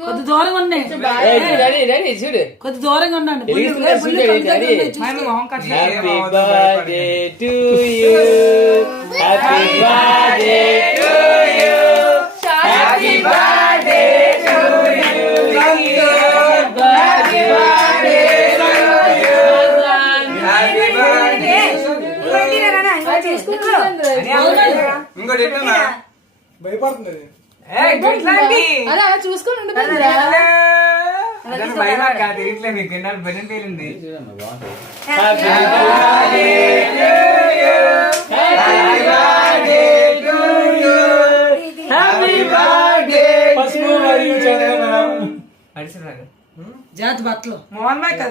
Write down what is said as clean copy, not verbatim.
కొద్ది దూరంగా ఉన్నాయి, కొద్ది దూరంగా ఉండండి. భయపడుతుంది చూసుకొని మీకు ఎన్నాళ్ళు బెల్లం తేలింది. జాతి బట్టలు మోహన్ భాయ్ కదా